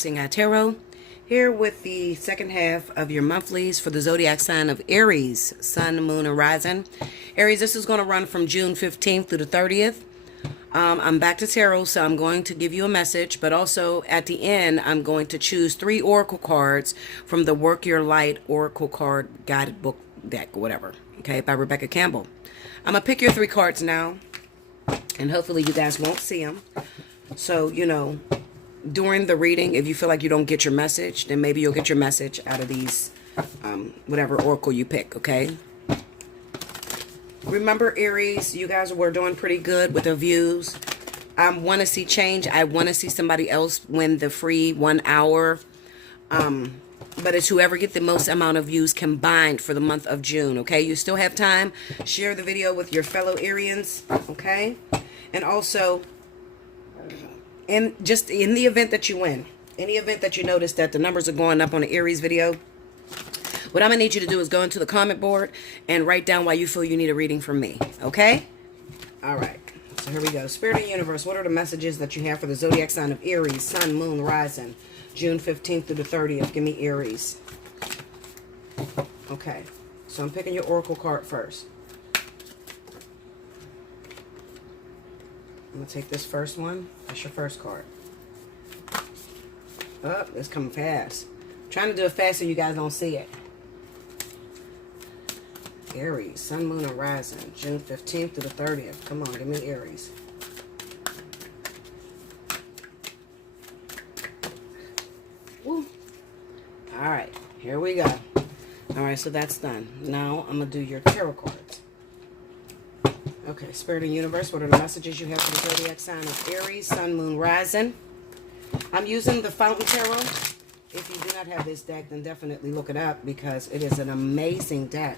Allseeingeyetarot, here with the second half of your monthlies for the zodiac sign of Aries, Sun, Moon, and Rising. Aries, this is going to run from June 15th through the 30th. I'm back to tarot, so I'm going to give you a message, but also at the end, I'm going to choose 3 oracle cards from the Work Your Light Oracle Card Guided Book Deck, whatever, okay, by Rebecca Campbell. I'm going to pick your 3 cards now, and hopefully you guys won't see them. So, you know, during the reading, if you feel like you don't get your message, then maybe you'll get your message out of these, whatever oracle you pick, okay? Remember, Aries, you guys were doing pretty good with the views. I want to see change. I want to see somebody else win the free 1 hour. But it's whoever get the most amount of views combined for the month of June, okay? You still have time. Share the video with your fellow Arians, okay? And also, just in the event that you win, any event that you notice that the numbers are going up on the Aries video, what I'm going to need you to do is go into the comment board and write down why you feel you need a reading from me, okay? All right. So here we go. Spirit and Universe, what are the messages that you have for the zodiac sign of Aries, Sun, Moon, Rising, June 15th through the 30th? Give me Aries. Okay. So I'm picking your oracle card first. I'm going to take this first one. That's your first card. Oh, it's coming fast. I'm trying to do it fast so you guys don't see it. Aries, Sun, Moon, and Rising, June 15th to the 30th. Come on, give me Aries. Woo. All right, here we go. All right, so that's done. Now I'm going to do your tarot cards. Okay, Spirit and Universe, what are the messages you have for the zodiac sign of Aries, Sun, Moon, Rising? I'm using the Fountain Tarot. If you do not have this deck, then definitely look it up because it is an amazing deck.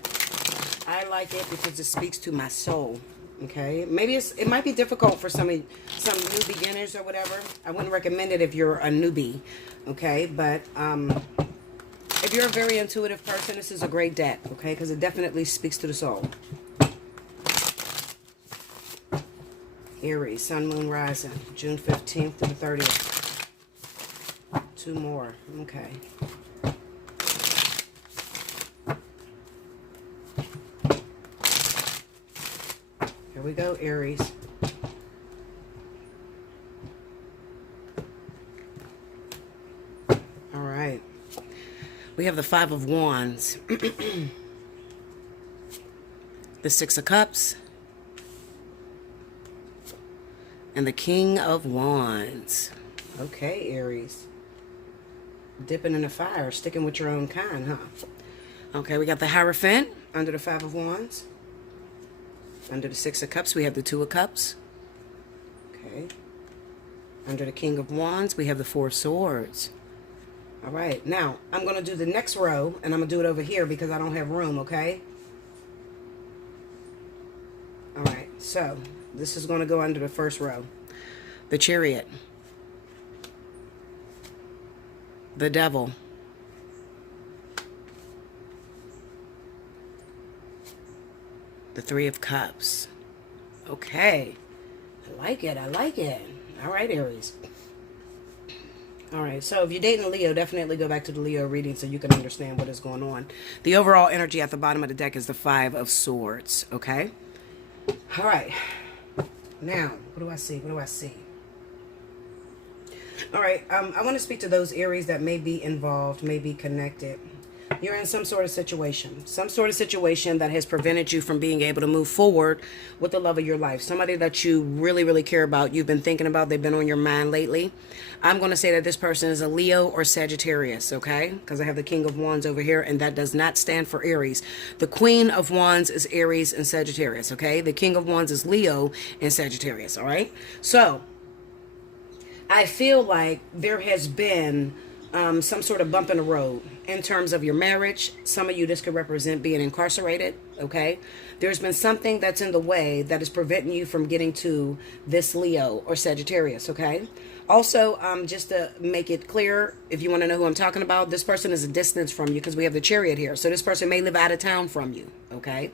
I like it because it speaks to my soul. Okay, maybe it might be difficult for some new beginners or whatever. I wouldn't recommend it if you're a newbie. Okay, but if you're a very intuitive person, this is a great deck. Okay, because it definitely speaks to the soul. Aries, Sun, Moon, Rising, June 15th to the 30th. 2 more. Okay. Here we go, Aries. All right. We have the 5 of Wands. The 6 of Cups. And the King of Wands. Okay, Aries. Dipping in the fire, sticking with your own kind, huh? Okay, we got the Hierophant under the 5 of Wands. Under the 6 of Cups, we have the 2 of Cups. Okay. Under the King of Wands, we have the 4 of Swords. All right, now, I'm going to do the next row, and I'm going to do it over here because I don't have room, okay? All right, so this is going to go under the first row. The Chariot. The Devil. The 3 of Cups. Okay. I like it. I like it. All right, Aries. All right, so if you're dating a Leo, definitely go back to the Leo reading so you can understand what is going on. The overall energy at the bottom of the deck is the 5 of Swords, okay? All right. Now, what do I see? What do I see? All right, I want to speak to those Aries that may be involved, may be connected. You're in some sort of situation that has prevented you from being able to move forward with the love of your life. Somebody that you really, really care about, you've been thinking about, they've been on your mind lately. I'm going to say that this person is a Leo or Sagittarius, okay? Because I have the King of Wands over here, and that does not stand for Aries. The Queen of Wands is Aries and Sagittarius, okay? The King of Wands is Leo and Sagittarius, all right? So I feel like there has been some sort of bump in the road in terms of your marriage. Some of you, this could represent being incarcerated, okay? There's been something that's in the way that is preventing you from getting to this Leo or Sagittarius, okay? Also, just to make it clear, if you want to know who I'm talking about, this person is a distance from you because we have the Chariot here. So this person may live out of town from you, okay?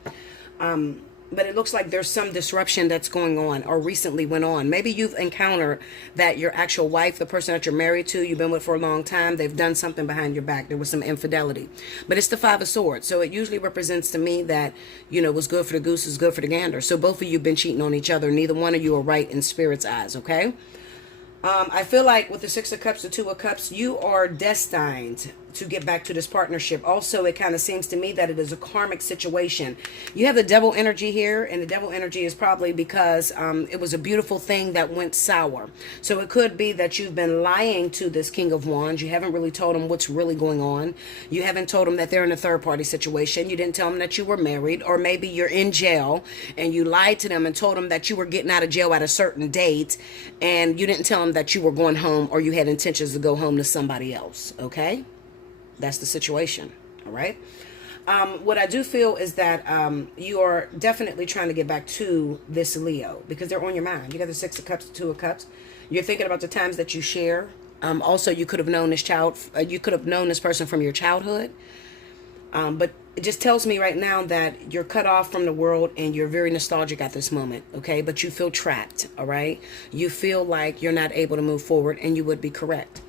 but it looks like there's some disruption that's going on or recently went on. Maybe you've encountered that your actual wife, the person that you're married to, you've been with for a long time, they've done something behind your back. There was some infidelity. But it's the Five of Swords. So it usually represents to me that, you know, what's good for the goose is good for the gander. So both of you have been cheating on each other. Neither one of you are right in Spirit's eyes, okay? I feel like with the Six of Cups, the Two of Cups, you are destined to get back to this partnership. Also, it kind of seems to me that it is a karmic situation. You have the devil energy here, and the devil energy is probably because it was a beautiful thing that went sour. So it could be that you've been lying to this King of Wands. You haven't really told him what's really going on. You haven't told him that they're in a third-party situation. You didn't tell him that you were married, or maybe you're in jail, and you lied to them and told them that you were getting out of jail at a certain date, and you didn't tell them that you were going home or you had intentions to go home to somebody else, okay? That's the situation, all right? What I do feel is that you are definitely trying to get back to this Leo because they're on your mind. You got the Six of Cups, the Two of Cups. You're thinking about the times that you share. Also, you could have known this you could have known this person from your childhood. But it just tells me right now that you're cut off from the world and you're very nostalgic at this moment, okay? But you feel trapped, all right? You feel like you're not able to move forward, and you would be correct.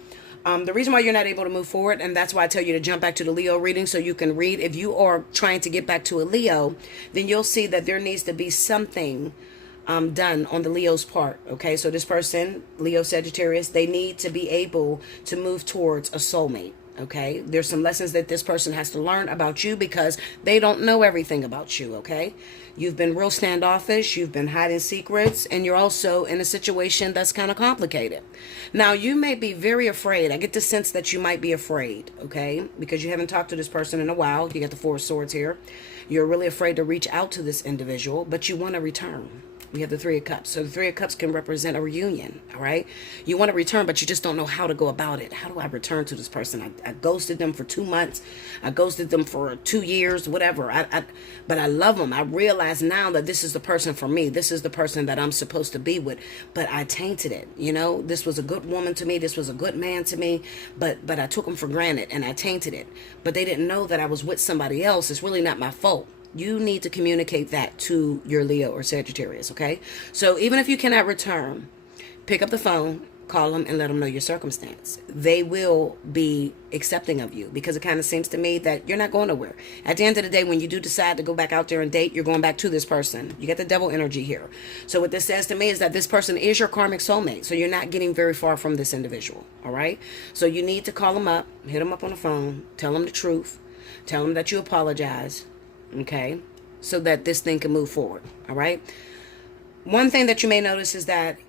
The reason why you're not able to move forward, and that's why I tell you to jump back to the Leo reading so you can read. If you are trying to get back to a Leo, then you'll see that there needs to be something done on the Leo's part, okay? So this person, Leo Sagittarius, they need to be able to move towards a soulmate. Okay, there's some lessons that this person has to learn about you because they don't know everything about you, okay? You've been real standoffish, you've been hiding secrets, and you're also in a situation that's kind of complicated. Now, you may be very afraid. I get the sense that you might be afraid, okay? Because you haven't talked to this person in a while. You got the Four of Swords here. You're really afraid to reach out to this individual, but you want to return. We have the Three of Cups. So the Three of Cups can represent a reunion, all right? You want to return, but you just don't know how to go about it. How do I return to this person? I ghosted them for 2 months. I ghosted them for 2 years, whatever. But I love them. I realize now that this is the person for me. This is the person that I'm supposed to be with. But I tainted it, you know? This was a good woman to me. This was a good man to me. But I took them for granted, and I tainted it. But they didn't know that I was with somebody else. It's really not my fault. You need to communicate that to your Leo or Sagittarius, okay? So even if you cannot return, pick up the phone, call them, and let them know your circumstance. They will be accepting of you because it kind of seems to me that you're not going nowhere. At the end of the day, when you do decide to go back out there and date, you're going back to this person. You get the devil energy here. So what this says to me is that this person is your karmic soulmate. So you're not getting very far from this individual, all right? So you need to call them up, hit them up on the phone, tell them the truth, tell them that you apologize, okay, so that this thing can move forward, all right? One thing that you may notice is that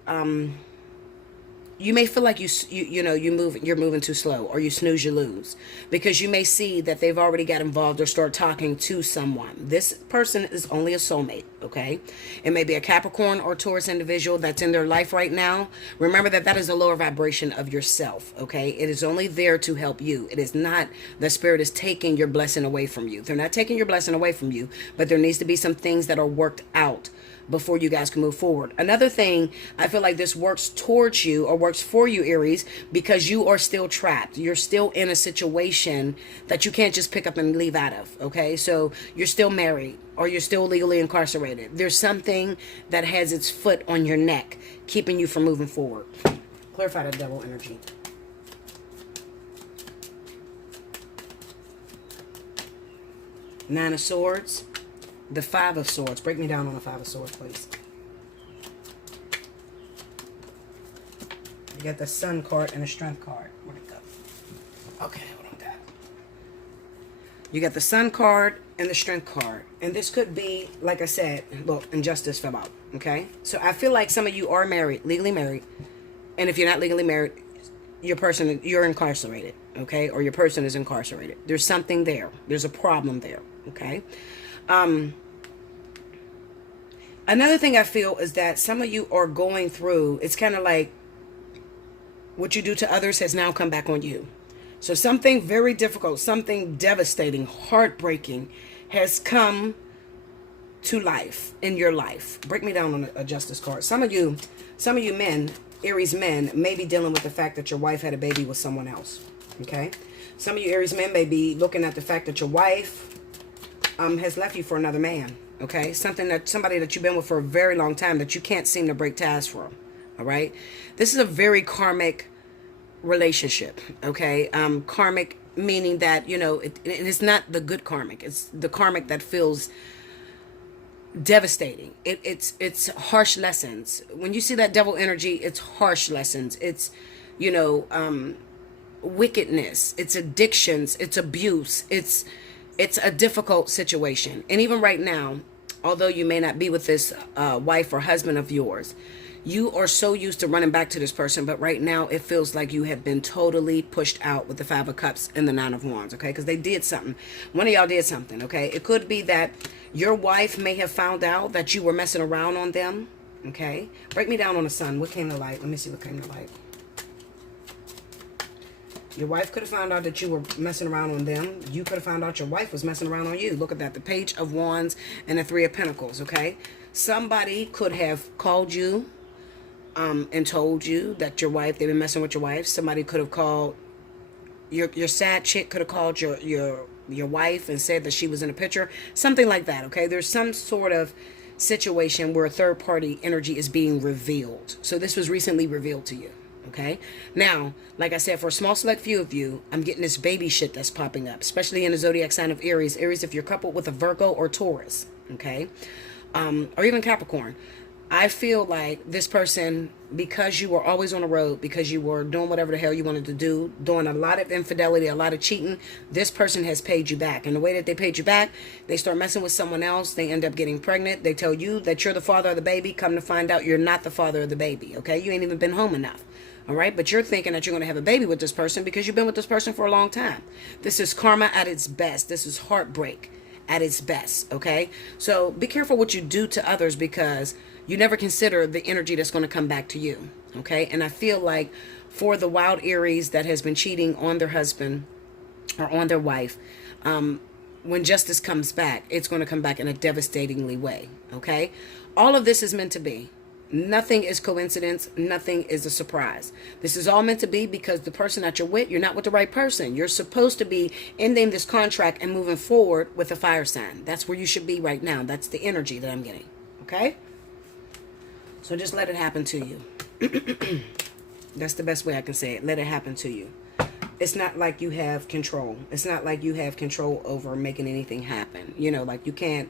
you may feel like you're moving too slow, or you snooze, you lose, because you may see that they've already got involved or start talking to someone. This person is only a soulmate, okay? It may be a Capricorn or Taurus individual that's in their life right now. Remember that that is a lower vibration of yourself, okay? It is only there to help you. It is not the spirit is taking your blessing away from you. They're not taking your blessing away from you, but there needs to be some things that are worked out before you guys can move forward. Another thing, I feel like this works towards you or works for you, Aries, because you are still trapped. You're still in a situation that you can't just pick up and leave out of, okay? So you're still married or you're still legally incarcerated. There's something that has its foot on your neck, keeping you from moving forward. Clarify the devil energy. Nine of Swords. The Five of Swords. Break me down on the Five of Swords, please. You got the Sun card and the Strength card. Where'd it go? Okay, hold on that. You got the Sun card and the Strength card. And this could be, like I said, look, injustice fell out, okay? So I feel like some of you are married, legally married. And if you're not legally married, you're incarcerated, okay? Or your person is incarcerated. There's something there. There's a problem there, okay? Another thing I feel is that some of you are going through, it's kind of like what you do to others has now come back on you. So something very difficult, something devastating, heartbreaking has come to life in your life. Break me down on a justice card. Some of you men, Aries men, may be dealing with the fact that your wife had a baby with someone else, okay? Some of you Aries men may be looking at the fact that your wife has left you for another man, Okay? Somebody that you've been with for a very long time that you can't seem to break ties from. All right? This is a very karmic relationship. Okay? Karmic meaning that, you know, it's not the good karmic. It's the karmic that feels devastating. It's harsh lessons. When you see that devil energy, it's harsh lessons. It's, you know, wickedness. It's addictions. It's abuse. It's a difficult situation. And even right now, although you may not be with this wife or husband of yours, you are so used to running back to this person, but right now it feels like you have been totally pushed out with the Five of Cups and the Nine of Wands, okay? Because they did something. One of y'all did something, okay? It could be that your wife may have found out that you were messing around on them, okay? Break me down on the sun. What came to light? Let me see what came to light. Your wife could have found out that you were messing around on them. You could have found out your wife was messing around on you. Look at that. The Page of Wands and the Three of Pentacles, okay? Somebody could have called you and told you that your wife, they've been messing with your wife. Somebody could have called, your sad chick could have called your wife and said that she was in a picture. Something like that, okay? There's some sort of situation where a third-party energy is being revealed. So this was recently revealed to you, okay? Now, like I said, for a small select few of you, I'm getting this baby shit that's popping up, especially in the zodiac sign of Aries. Aries, if you're coupled with a Virgo or Taurus, okay? Or even Capricorn. I feel like this person, because you were always on the road, because you were doing whatever the hell you wanted to do, doing a lot of infidelity, a lot of cheating, this person has paid you back. And the way that they paid you back, they start messing with someone else. They end up getting pregnant. They tell you that you're the father of the baby. Come to find out you're not the father of the baby, okay? You ain't even been home enough, all right? But you're thinking that you're going to have a baby with this person because you've been with this person for a long time. This is karma at its best. This is heartbreak at its best, okay? So be careful what you do to others, because you never consider the energy that's going to come back to you, okay? And I feel like for the wild Aries that has been cheating on their husband or on their wife, when justice comes back, it's going to come back in a devastatingly way, okay? All of this is meant to be. Nothing is coincidence. Nothing is a surprise. This is all meant to be because the person that you're with, you're not with the right person. You're supposed to be ending this contract and moving forward with a fire sign. That's where you should be right now. That's the energy that I'm getting, okay? So just let it happen to you. That's the best way I can say it. Let it happen to you. It's not like you have control. It's not like you have control over making anything happen. You know, like you can't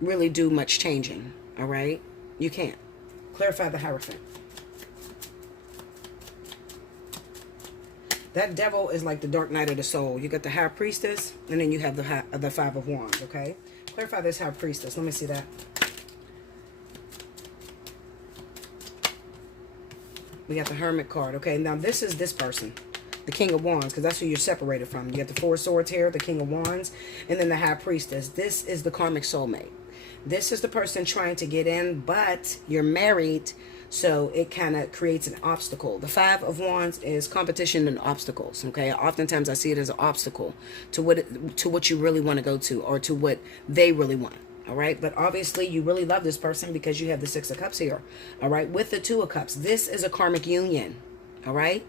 really do much changing, all right? You can't. Clarify the Hierophant. That devil is like the dark night of the soul. You got the High Priestess, and then you have the Five of Wands, okay? Clarify this High Priestess. Let me see that. We got the Hermit card, okay? Now, this is this person, the King of Wands, because that's who you're separated from. You got the Four of Swords here, the King of Wands, and then the High Priestess. This is the karmic soulmate. This is the person trying to get in, but you're married, so it kind of creates an obstacle. The Five of Wands is competition and obstacles, okay? Oftentimes I see it as an obstacle to what you really want to go to, or to what they really want. All right, but obviously you really love this person because you have the Six of Cups here. All right, with the Two of Cups, this is a karmic union. All right,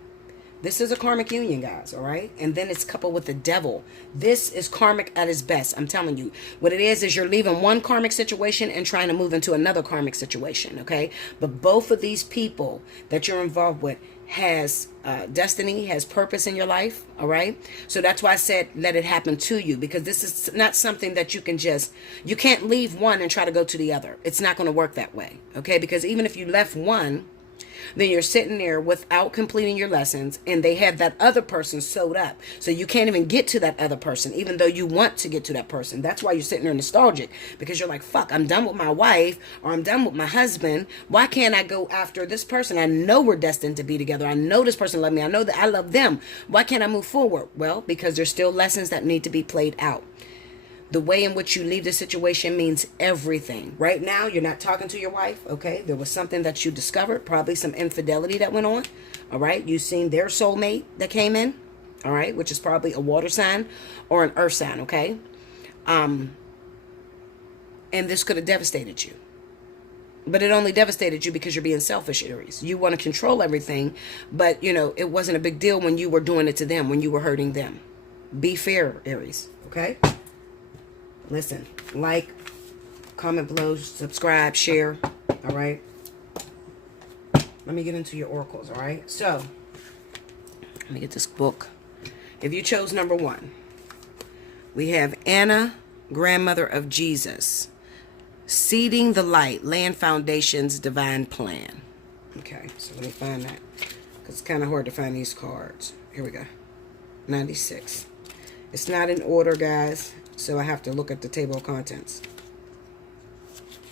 this is a karmic union, guys. All right, and then it's coupled with the Devil. This is karmic at its best. I'm telling you, what it is you're leaving one karmic situation and trying to move into another karmic situation. Okay, but both of these people that you're involved with has destiny, has purpose in your life, all right? So that's why I said let it happen to you, because this is not something that you can't leave one and try to go to the other. It's not going to work that way, okay? Because even if you left one, then you're sitting there without completing your lessons, and they have that other person sewed up. So you can't even get to that other person, even though you want to get to that person. That's why you're sitting there nostalgic, because you're like, fuck, I'm done with my wife, or I'm done with my husband. Why can't I go after this person? I know we're destined to be together. I know this person loves me. I know that I love them. Why can't I move forward? Well, because there's still lessons that need to be played out. The way in which you leave the situation means everything. Right now, you're not talking to your wife, okay? There was something that you discovered, probably some infidelity that went on, all right? You've seen their soulmate that came in, all right? Which is probably a water sign or an earth sign, okay? And this could have devastated you. But it only devastated you because you're being selfish, Aries. You want to control everything, but, you know, it wasn't a big deal when you were doing it to them, when you were hurting them. Be fair, Aries, okay? Listen, like, comment below, subscribe, share. All right. Let me get into your oracles. All right. So, let me get this book. If you chose number 1, we have Anna, grandmother of Jesus, seeding the light, laying foundations, divine plan. Okay, so let me find that, because it's kind of hard to find these cards. Here we go. 96. It's not in order, guys, so I have to look at the table of contents.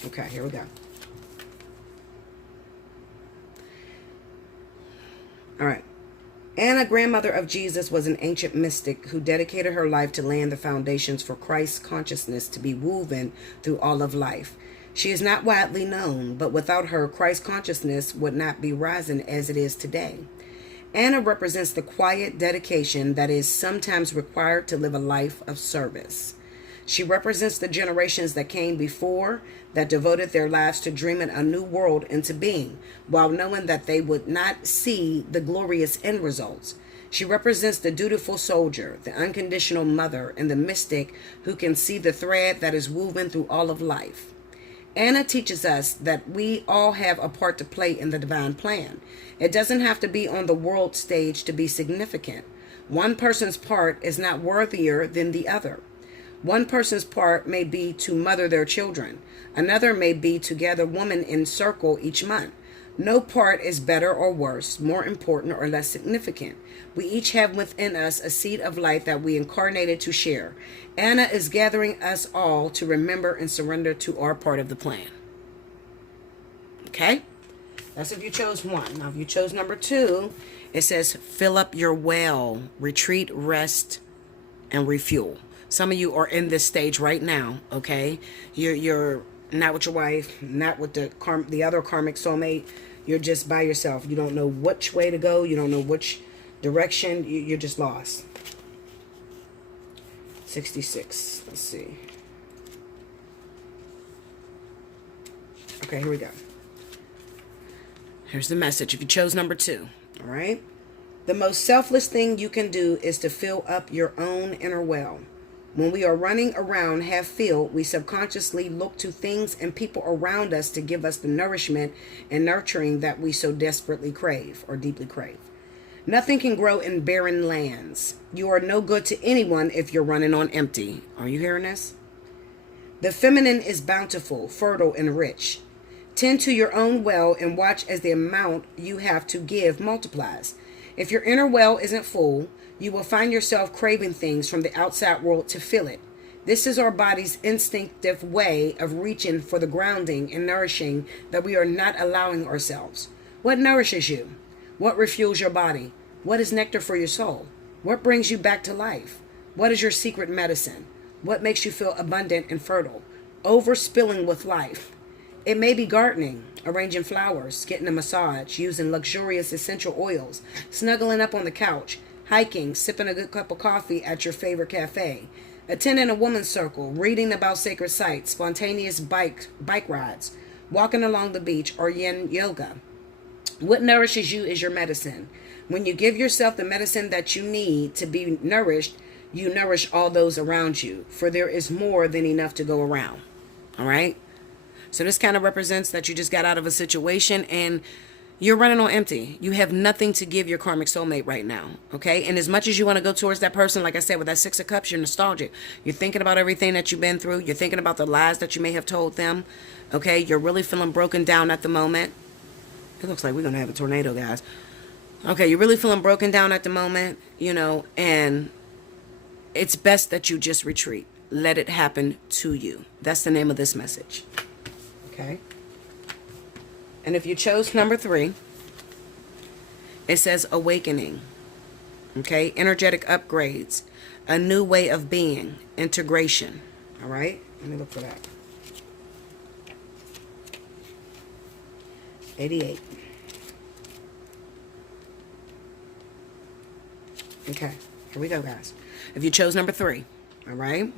Okay, here we go. All right. Anna, grandmother of Jesus, was an ancient mystic who dedicated her life to laying the foundations for Christ's consciousness to be woven through all of life. She is not widely known, but without her, Christ's consciousness would not be rising as it is today. Anna represents the quiet dedication that is sometimes required to live a life of service. She represents the generations that came before that devoted their lives to dreaming a new world into being, while knowing that they would not see the glorious end results. She represents the dutiful soldier, the unconditional mother, and the mystic who can see the thread that is woven through all of life. Anna teaches us that we all have a part to play in the divine plan. It doesn't have to be on the world stage to be significant. One person's part is not worthier than the other. One person's part may be to mother their children. Another may be to gather women in circle each month. No part is better or worse, more important or less significant. We each have within us a seed of light that we incarnated to share. Anna is gathering us all to remember and surrender to our part of the plan. Okay? That's if you chose 1. Now, if you chose number 2, it says, fill up your well, retreat, rest, and refuel. Some of you are in this stage right now, okay? You're not with your wife, not with the other karmic soulmate. You're just by yourself. You don't know which way to go. You don't know which direction. You're just lost. 66. Let's see. Okay, here we go. Here's the message. If you chose number 2, all right? The most selfless thing you can do is to fill up your own inner well. When we are running around half filled, we subconsciously look to things and people around us to give us the nourishment and nurturing that we so desperately crave or deeply crave. Nothing can grow in barren lands. You are no good to anyone if you're running on empty. Are you hearing this? The feminine is bountiful, fertile, and rich. Tend to your own well and watch as the amount you have to give multiplies. If your inner well isn't full, you will find yourself craving things from the outside world to fill it. This is our body's instinctive way of reaching for the grounding and nourishing that we are not allowing ourselves. What nourishes you? What refuels your body? What is nectar for your soul? What brings you back to life? What is your secret medicine? What makes you feel abundant and fertile? Overspilling with life. It may be gardening, arranging flowers, getting a massage, using luxurious essential oils, snuggling up on the couch, hiking, sipping a good cup of coffee at your favorite cafe, attending a woman's circle, reading about sacred sites, spontaneous bike rides, walking along the beach, or yin yoga. What nourishes you is your medicine. When you give yourself the medicine that you need to be nourished, you nourish all those around you, for there is more than enough to go around. All right? So this kind of represents that you just got out of a situation and you're running on empty. You have nothing to give your karmic soulmate right now, okay? And as much as you want to go towards that person, like I said, with that 6 of Cups, you're nostalgic. You're thinking about everything that you've been through. You're thinking about the lies that you may have told them, okay? You're really feeling broken down at the moment. It looks like we're going to have a tornado, guys. Okay, you're really feeling broken down at the moment, you know, and it's best that you just retreat. Let it happen to you. That's the name of this message, okay? And if you chose number 3, it says awakening, okay? Energetic upgrades, a new way of being, integration, all right? Let me look for that. 88. Okay, here we go, guys. If you chose number 3, all right?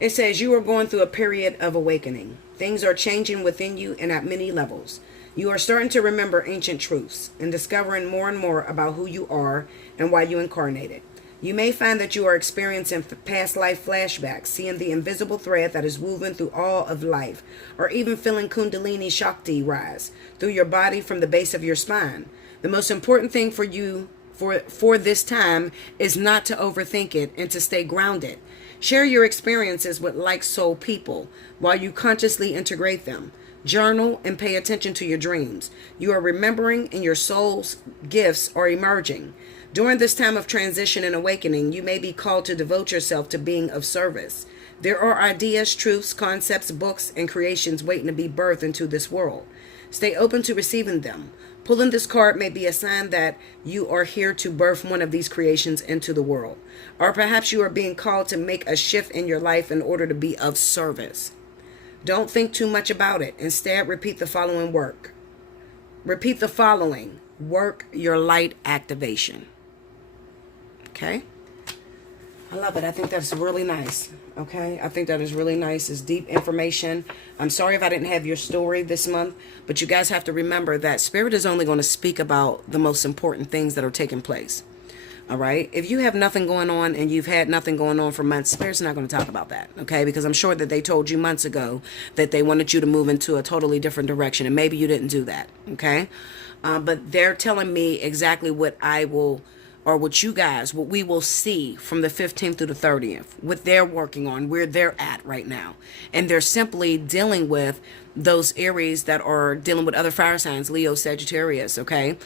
It says you are going through a period of awakening. Things are changing within you and at many levels. You are starting to remember ancient truths and discovering more and more about who you are and why you incarnated. You may find that you are experiencing past life flashbacks, seeing the invisible thread that is woven through all of life, or even feeling Kundalini Shakti rise through your body from the base of your spine. The most important thing for you for this time is not to overthink it and to stay grounded. Share your experiences with like soul people while you consciously integrate them. Journal and pay attention to your dreams. You are remembering and your soul's gifts are emerging. During this time of transition and awakening, you may be called to devote yourself to being of service. There are ideas, truths, concepts, books, and creations waiting to be birthed into this world. Stay open to receiving them. Pulling this card may be a sign that you are here to birth one of these creations into the world. Or perhaps you are being called to make a shift in your life in order to be of service. Don't think too much about it. Instead, repeat the following work. Repeat the following. Work your light activation. Okay? I love it. I think that's really nice. Okay? I think that is really nice. It's deep information. I'm sorry if I didn't have your story this month, but you guys have to remember that Spirit is only going to speak about the most important things that are taking place. All right? If you have nothing going on and you've had nothing going on for months, Spirit's not going to talk about that. Okay? Because I'm sure that they told you months ago that they wanted you to move into a totally different direction, and maybe you didn't do that. Okay? But they're telling me exactly what I will, or what you guys, what we will see from the 15th through the 30th, what they're working on, where they're at right now. And they're simply dealing with those Aries that are dealing with other fire signs, Leo, Sagittarius, okay?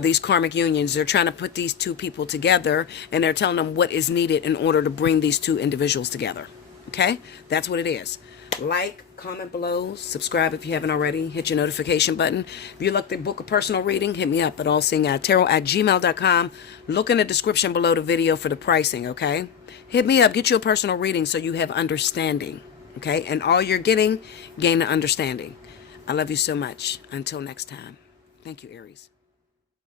These karmic unions, they're trying to put these two people together, and they're telling them what is needed in order to bring these two individuals together, okay? That's what it is. Like, comment below, subscribe if you haven't already, hit your notification button. If you'd like to book a personal reading, hit me up at allseeingeyetarot@gmail.com. Look in the description below the video for the pricing, okay? Hit me up, get you a personal reading so you have understanding, okay? And all you're getting, gain the understanding. I love you so much. Until next time. Thank you, Aries.